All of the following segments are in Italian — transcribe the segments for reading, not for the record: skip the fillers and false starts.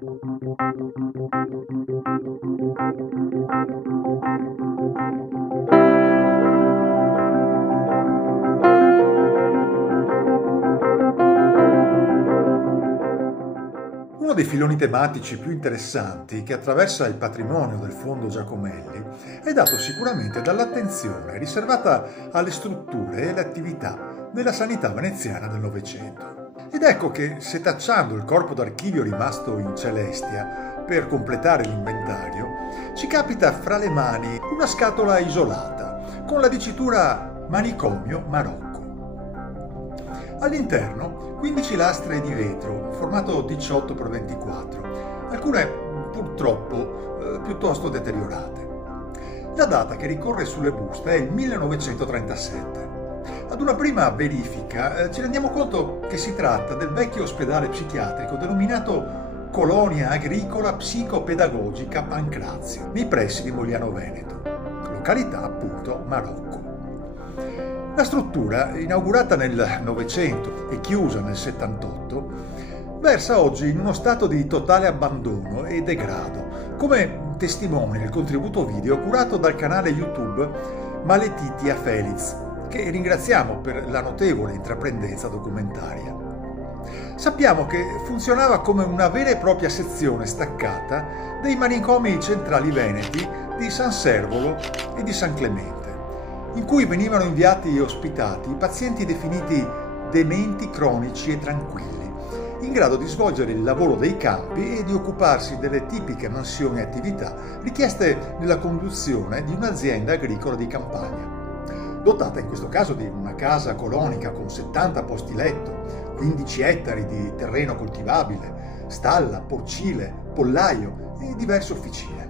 Uno dei filoni tematici più interessanti che attraversa il patrimonio del Fondo Giacomelli è dato sicuramente dall'attenzione riservata alle strutture e alle attività della sanità veneziana del Novecento. Ed ecco che, setacciando il corpo d'archivio rimasto in Celestia per completare l'inventario, ci capita fra le mani una scatola isolata con la dicitura Manicomio Marocco. All'interno 15 lastre di vetro, formato 18x24, alcune purtroppo piuttosto deteriorate. La data che ricorre sulle buste è il 1937. Ad una prima verifica ci rendiamo conto che si tratta del vecchio ospedale psichiatrico denominato Colonia Agricola Psicopedagogica Pancrazio, nei pressi di Mogliano Veneto, località appunto Marocco. La struttura, inaugurata nel Novecento e chiusa nel 78, versa oggi in uno stato di totale abbandono e degrado, come testimonia il contributo video curato dal canale YouTube Maletitia Feliz, che ringraziamo per la notevole intraprendenza documentaria. Sappiamo che funzionava come una vera e propria sezione staccata dei manicomi centrali veneti di San Servolo e di San Clemente, in cui venivano inviati e ospitati pazienti definiti dementi cronici e tranquilli, in grado di svolgere il lavoro dei campi e di occuparsi delle tipiche mansioni e attività richieste nella conduzione di un'azienda agricola di campagna, dotata in questo caso di una casa colonica con 70 posti letto, 15 ettari di terreno coltivabile, stalla, porcile, pollaio e diverse officine.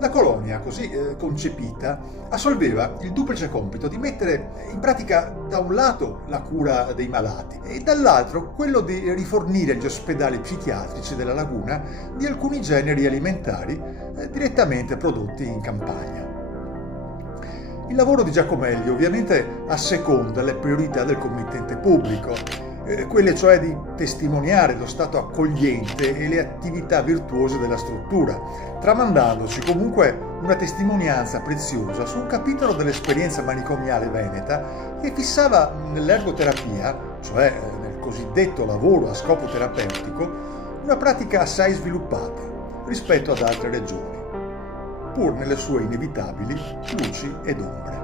La colonia, così concepita, assolveva il duplice compito di mettere in pratica da un lato la cura dei malati e dall'altro quello di rifornire gli ospedali psichiatrici della laguna di alcuni generi alimentari direttamente prodotti in campagna. Il lavoro di Giacomelli ovviamente asseconda le priorità del committente pubblico, quelle cioè di testimoniare lo stato accogliente e le attività virtuose della struttura, tramandandoci comunque una testimonianza preziosa su un capitolo dell'esperienza manicomiale veneta che fissava nell'ergoterapia, cioè nel cosiddetto lavoro a scopo terapeutico, una pratica assai sviluppata rispetto ad altre regioni, pur nelle sue inevitabili luci ed ombre.